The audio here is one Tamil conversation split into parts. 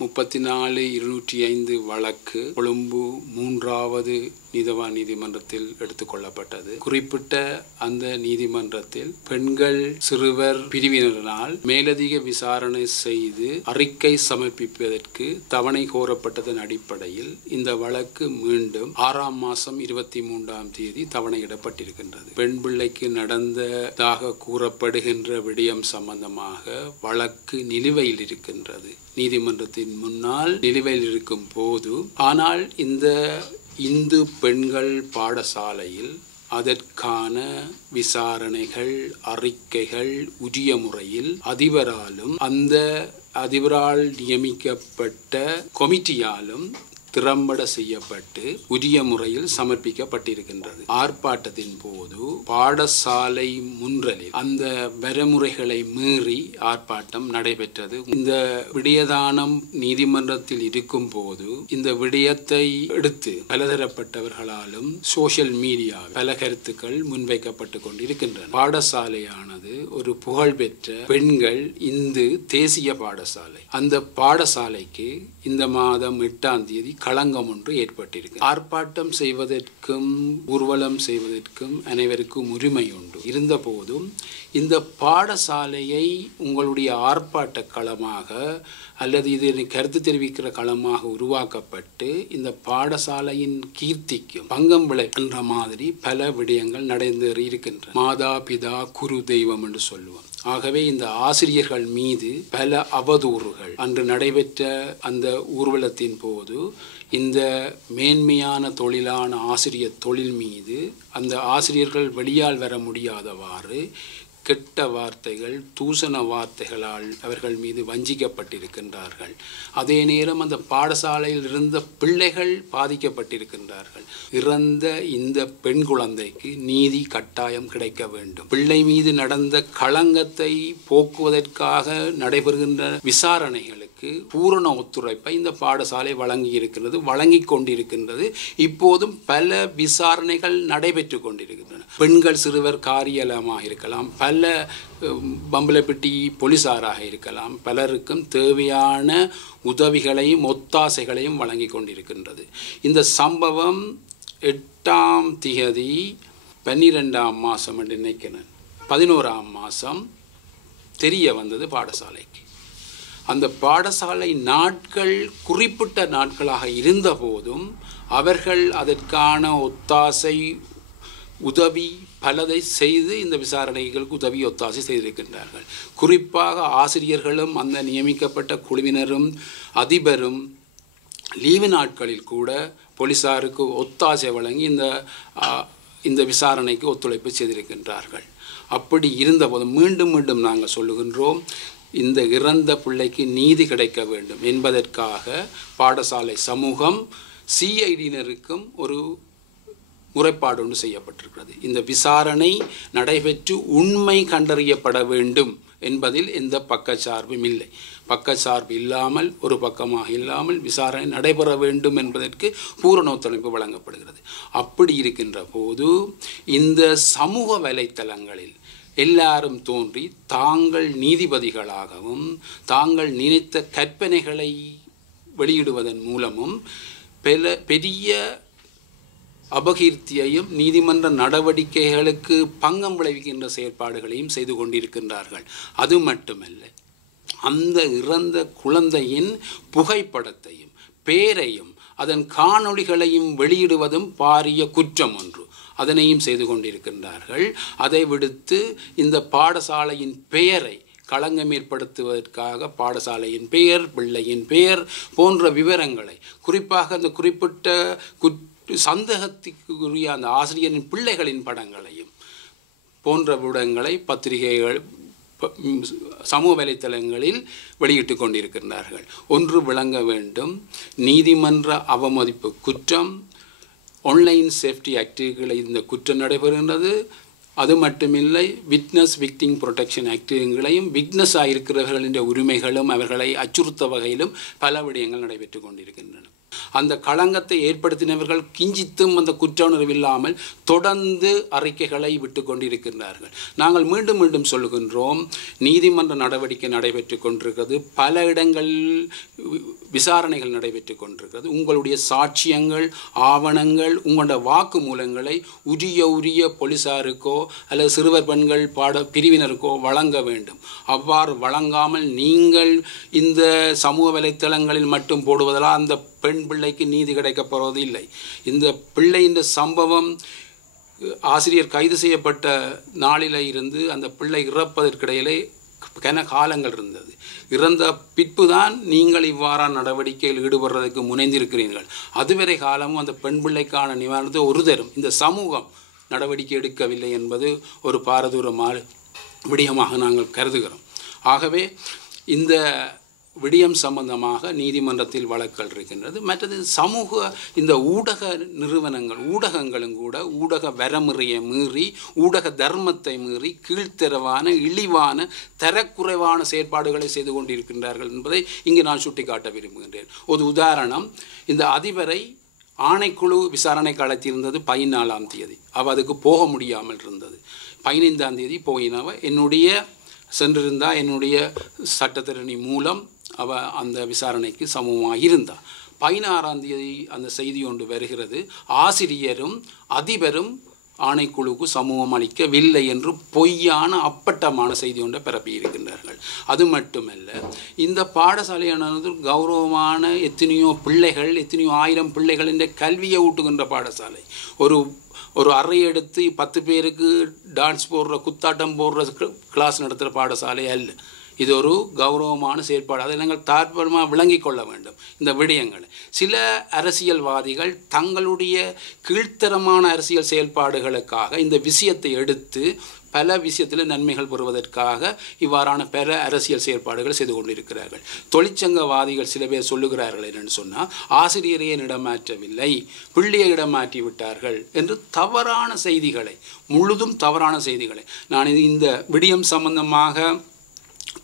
34,205 வழக்கு கொழும்பு 3வது நீதவான் நீதிமன்றத்தில் எடுத்துக்கொள்ளப்பட்டது. குறிப்பிட்ட அந்த நீதிமன்றத்தில் பெண்கள் சிறுவர் பிரிவினரால் மேலதிக விசாரணை செய்து அறிக்கை சமர்ப்பிப்பதற்கு தவணை கோரப்பட்டதன் அடிப்படையில் இந்த வழக்கு மீண்டும் 6ஆம் மாதம் 23ஆம் தேதி தவணையிடப்பட்டிருக்கின்றது. பெண் பிள்ளைக்கு நடந்ததாக கூறப்படுகின்ற விடயம் சம்பந்தமாக வழக்கு நிலுவையில் இருக்கின்றது. நீதிமன்றத்தின் முன்னால் நிலுவையில் இருக்கும் போது ஆனால் இந்த இந்து பெண்கள் பாடசாலையில் அதற்கான விசாரணைகள் அறிக்கைகள் உரிய முறையில் அதிபராலும் அந்த அதிபரால் நியமிக்கப்பட்ட கொமிட்டியாலும் திறம்பட செய்யப்பட்டு உரிய முறையில் சமர்ப்பிக்கப்பட்டிருக்கின்றது. ஆர்ப்பாட்டத்தின் போது பாடசாலை முன்றலில் அந்த வரைமுறைகளை மீறி ஆர்ப்பாட்டம் நடைபெற்றது. இந்த விடயதானம் நீதிமன்றத்தில் இருக்கும் போது இந்த விடயத்தை எடுத்து பலதரப்பட்டவர்களாலும் சோசியல் மீடியா பல கருத்துக்கள் முன்வைக்கப்பட்டு கொண்டிருக்கின்றன. பாடசாலையானது ஒரு புகழ்பெற்ற பெண்கள் இந்து தேசிய பாடசாலை. அந்த பாடசாலைக்கு இந்த மாதம் 8ஆம் தேதி களங்கம் ஒன்று ஏற்பட்டிருக்கு. ஆர்ப்பாட்டம் செய்வதற்கும் ஊர்வலம் செய்வதற்கும் அனைவருக்கும் உரிமை உண்டு. இருந்த போதும் இந்த பாடசாலையை உங்களுடைய ஆர்ப்பாட்ட களமாக அல்லது இது கருத்து தெரிவிக்கிற களமாக உருவாக்கப்பட்டு இந்த பாடசாலையின் கீர்த்திக்கும் பங்கம் விளைக்கின்ற மாதிரி பல விடயங்கள் நடந்தேறி இருக்கின்றன. மாதா பிதா குரு தெய்வம் என்று சொல்லுவோம். ஆகவே இந்த ஆசிரியர்கள் மீது பல அவதூறுகள் அன்று நடைபெற்ற அந்த ஊர்வலத்தின் போது இந்த மேன்மையான தொழிலான ஆசிரியர் தொழில் மீது அந்த ஆசிரியர்கள் வெளியால் வர முடியாதவாறு கெட்ட வார்த்தைகள் தூசண வார்த்தைகளால் அவர்கள் மீது வஞ்சிக்கப்பட்டிருக்கின்றார்கள். அதே நேரம் அந்த பாடசாலையில் இருந்த பிள்ளைகள் பாதிக்கப்பட்டிருக்கின்றார்கள். இறந்த இந்த பெண் குழந்தைக்கு நீதி கட்டாயம் கிடைக்க வேண்டும். பிள்ளை மீது நடந்த களங்கத்தை போக்குவதற்காக நடைபெறுகின்ற விசாரணைகளுக்கு பூரண ஒத்துழைப்பை இந்த பாடசாலை வழங்கி கொண்டிருக்கின்றது. இப்போதும் பல விசாரணைகள் நடைபெற்று கொண்டிருக்கின்றன. பெண்கள் சிறுவர் காரியலமாக இருக்கலாம், பல பம்பலப்பட்டி போலீசாராக இருக்கலாம், பலருக்கும் தேவையான உதவிகளையும் ஒத்தாசைகளையும் வழங்கி கொண்டிருக்கின்றது. இந்த சம்பவம் 8ஆம் தேதி 12ஆம் மாதம் என்று நினைக்கிறேன் 11ஆம் மாதம் தெரிய வந்தது பாடசாலைக்கு. அந்த பாடசாலை நாட்கள் குறிப்பிட்ட நாட்களாக இருந்த போதும் அவர்கள் அதற்கான ஒத்தாசை உதவி பலதை செய்து இந்த விசாரணைகளுக்கு உதவி ஒத்தாசை செய்திருக்கின்றார்கள். குறிப்பாக ஆசிரியர்களும் அந்த நியமிக்கப்பட்ட குழுவினரும் அதிபரும் லீவு நாட்களில் கூட போலீசாருக்கு ஒத்தாசை வழங்கி இந்த விசாரணைக்கு ஒத்துழைப்பு செய்திருக்கின்றார்கள். அப்படி இருந்தபோது மீண்டும் மீண்டும் நாங்கள் சொல்லுகின்றோம், இந்த இறந்த பிள்ளைக்கு நீதி கிடைக்க வேண்டும் என்பதற்காக பாடசாலை சமூகம் சிஐடியினருக்கும் ஒரு முறைப்பாடு ஒன்று செய்யப்பட்டிருக்கிறது. இந்த விசாரணை நடைபெற்று உண்மை கண்டறியப்பட வேண்டும் என்பதில் எந்த பக்கச்சார்பும் இல்லை. பக்கச்சார்பு இல்லாமல் ஒரு பக்கமாக இல்லாமல் விசாரணை நடைபெற வேண்டும் என்பதற்கு பூரண ஒத்துழைப்பு வழங்கப்படுகிறது. அப்படி இருக்கின்ற போது இந்த சமூக வலைத்தளங்களில் எல்லாரும் தோன்றி தாங்கள் நீதிபதிகளாகவும் தாங்கள் நினைத்த கற்பனைகளை வெளியிடுவதன் மூலமும் பெரிய அபகீர்த்தியையும் நீதிமன்ற நடவடிக்கைகளுக்கு பங்கம் விளைவிக்கின்ற செயற்பாடுகளையும் செய்து கொண்டிருக்கின்றார்கள். அது மட்டுமல்ல, அந்த இறந்த குழந்தையின் புகைப்படத்தையும் பெயரையும் அதன் காணொளிகளையும் வெளியிடுவதும் பாரிய குற்றம் ஒன்று. அதனையும் செய்து கொண்டிருக்கின்றார்கள். அதை விடுத்து இந்த பாடசாலையின் பெயரை களங்கம் ஏற்படுத்துவதற்காக பாடசாலையின் பெயர், பிள்ளையின் பெயர் போன்ற விவரங்களை, குறிப்பாக அந்த குறிப்பிட்ட சந்தேகத்துக்குரிய அந்த ஆசிரியரின் பிள்ளைகளின் படங்களையும் போன்ற விடங்களை பத்திரிகைகள் சமூக வலைத்தளங்களில் வெளியிட்டு கொண்டிருக்கின்றார்கள். ஒன்று விளங்க வேண்டும், நீதிமன்ற அவமதிப்பு குற்றம், ஆன்லைன் சேஃப்டி ஆக்டுகளை இந்த குற்றம் நடைபெறுகின்றது. அது மட்டுமில்லை, விட்னஸ் விக்டிம் ப்ரொடெக்ஷன் ஆக்டுகளையும் விட்னஸ் ஆகியிருக்கிறவர்களின் உரிமைகளும் அவர்களை அச்சுறுத்த வகையிலும் பல விடயங்கள் நடைபெற்று கொண்டிருக்கின்றன. அந்த களங்கத்தை ஏற்படுத்தினவர்கள் கிஞ்சித்தும் அந்த குற்ற உணர்வு இல்லாமல் தொடர்ந்து அறிக்கைகளை விட்டு கொண்டிருக்கின்றார்கள். நாங்கள் மீண்டும் மீண்டும் சொல்லுகின்றோம், நீதிமன்ற நடவடிக்கை நடைபெற்று கொண்டிருக்கிறது, பல இடங்களில் விசாரணைகள் நடைபெற்று கொண்டிருக்கிறது. உங்களுடைய சாட்சியங்கள், ஆவணங்கள், உங்களோட வாக்குமூலங்களை உரிய போலீசாருக்கோ அல்லது சிறுவர் பெண்கள் பிரிவினருக்கோ வழங்க வேண்டும். அவ்வாறு வழங்காமல் நீங்கள் இந்த சமூக வலைத்தளங்களில் மட்டும் போடுவதால் அந்த பெண் பிள்ளைக்கு நீதி கிடைக்கப் போவது இல்லை. இந்த பிள்ளையின் சம்பவம் ஆசிரியர் கைது செய்யப்பட்ட நாளில் இருந்து அந்த பிள்ளை இறப்பதற்கிடையிலே கன காலங்கள் இருந்தது. இறந்த பிற்புதான் நீங்கள் இவ்வாறான நடவடிக்கையில் ஈடுபடுறதுக்கு முனைந்திருக்கிறீர்கள். அதுவரை காலமும் அந்த பெண் பிள்ளைக்கான நிவாரணத்தை ஒரு தரும் இந்த சமூகம் நடவடிக்கை எடுக்கவில்லை என்பது ஒரு பாரதூரமான விடயமாக நாங்கள் கருதுகிறோம். ஆகவே இந்த விடயம் சம்பந்தமாக நீதிமன்றத்தில் வழக்குகள் இருக்கின்றது. மற்றது சமூக இந்த ஊடக நிறுவனங்கள், ஊடகங்களும் கூட ஊடக வரமுறையை மீறி, ஊடக தர்மத்தை மீறி கீழ்த்தரவான, இழிவான, தரக்குறைவான செயற்பாடுகளை செய்து கொண்டிருக்கின்றார்கள் என்பதை இங்கு நான் சுட்டிக்காட்ட விரும்புகின்றேன். ஒரு உதாரணம், இந்த அதிபரை ஆணைக்குழு விசாரணைக்கு அழைத்திருந்தது 14ஆம் தேதி. அவள் அதுக்கு போக முடியாமல் இருந்தது. 15ஆம் தேதி போயினவ சென்றிருந்தால் என்னுடைய சட்டத்திரணி மூலம் அவள் அந்த விசாரணைக்கு சமமாக இருந்தாள். 16ஆம் தேதி அந்த செய்தி ஒன்று வருகிறது, ஆசிரியரும் அதிபரும் ஆணைக்குழுவுக்கு சமூகம் அளிக்கவில்லை என்று பொய்யான அப்பட்டமான செய்தி ஒன்றை பரப்பியிருக்கின்றார்கள். அது மட்டுமல்ல, இந்த பாடசாலையானது கௌரவமான எத்தனையோ பிள்ளைகள், எத்தனையோ ஆயிரம் பிள்ளைகள் இந்த கல்வியை ஊட்டுகின்ற பாடசாலை. ஒரு அறை எடுத்து 10 பேருக்கு டான்ஸ் போடுற, குத்தாட்டம் போடுற கிளாஸ் நடத்துகிற பாடசாலை அல்ல. இது ஒரு கௌரவமான செயற்பாடு. அதை நாங்கள் தாற்பயமாக விளங்கி கொள்ள வேண்டும். இந்த விடயங்களை சில அரசியல்வாதிகள் தங்களுடைய கீழ்த்தரமான அரசியல் செயல்பாடுகளுக்காக இந்த விஷயத்தை எடுத்து பல விஷயத்தில் நன்மைகள் பெறுவதற்காக இவ்வாறான பல அரசியல் செயற்பாடுகள் செய்து கொண்டிருக்கிறார்கள். தொழிற்சங்கவாதிகள் சில பேர் சொல்லுகிறார்கள் என்னென்னு சொன்னால், ஆசிரியரையே இடமாற்றவில்லை, பிள்ளையை இடமாற்றி விட்டார்கள் என்று தவறான செய்திகளை, முழுதும் தவறான செய்திகளை நான் இந்த விடயம் சம்பந்தமாக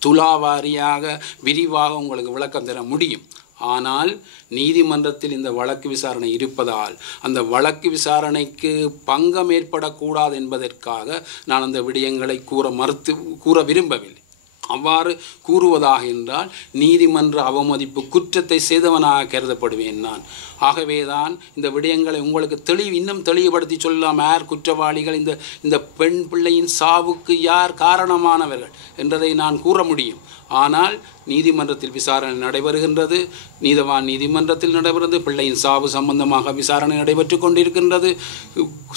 துலாவாரியாக விரிவாக உங்களுக்கு விளக்கம் தர முடியும். ஆனால் நீதிமன்றத்தில் இந்த வழக்கு விசாரணை இருப்பதால் அந்த வழக்கு விசாரணைக்கு பங்கம் ஏற்படக்கூடாது என்பதற்காக நான் அந்த விடயங்களை கூற விரும்பவில்லை. அவ்வாறு கூறுவதாக என்றால் நீதிமன்ற அவமதிப்பு குற்றத்தை செய்தவனாக கருதப்படுவேன் நான். ஆகவேதான் இந்த விடயங்களை உங்களுக்கு இன்னும் தெளிவுபடுத்தி சொல்லலாம். யார் குற்றவாளிகள், இந்த பெண் பிள்ளையின் சாவுக்கு யார் காரணமானவர்கள் என்றதை நான் கூற முடியும். ஆனால் நீதிமன்றத்தில் விசாரணை நடைபெறுகின்றது, நீதவான் நீதிமன்றத்தில் நடைபெறுகிறது, பிள்ளையின் சாவு சம்பந்தமாக விசாரணை நடைபெற்று கொண்டிருக்கின்றது,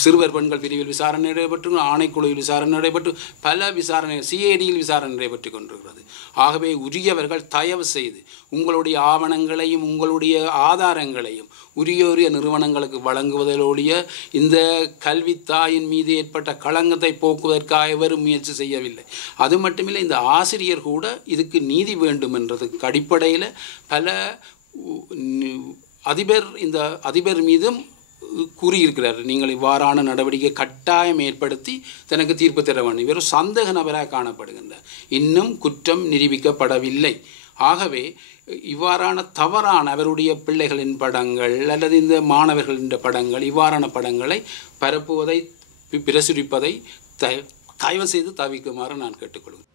சிறுவர் பெண்கள் பிரிவில் விசாரணை நடைபெற்று, ஆணைக்குழுவில் விசாரணை நடைபெற்று, பல விசாரணை சிஐடியில் விசாரணை நடைபெற்று கொண்டிருக்கிறது. ஆகவே உரியவர்கள் தயவு செய்து உங்களுடைய ஆவணங்களையும் உங்களுடைய ஆதாரங்களையும் உரிய நிறுவனங்களுக்கு வழங்குவதோடைய இந்த கல்வித்தாயின் மீது ஏற்பட்ட களங்கத்தை போக்குவதற்காக எவரும் முயற்சி செய்யவில்லை. அது மட்டுமில்லை, இந்த ஆசிரியர் கூட இதுக்கு நீதி வேண்டும் என்றதுக்கு அடிப்படையில் பல இந்த அதிபர் மீதும் கூறியிருக்கிறார், நீங்கள் இவ்வாறான நடவடிக்கை கட்டாயம் ஏற்படுத்தி தனக்கு தீர்ப்பு தர வேண்டும். இவர் சந்தேக நபராக காணப்படுகின்றார், இன்னும் குற்றம் நிரூபிக்கப்படவில்லை. ஆகவே இவ்வாறான தவறான அவருடைய பிள்ளைகளின் படங்கள் அல்லது இந்த மாணவர்களின் படங்கள், இவ்வாறான படங்களை பரப்புவதை பிரசுரிப்பதை தயவு செய்து தவிர்க்குமாறு நான் கேட்டுக்கொள்கிறேன்.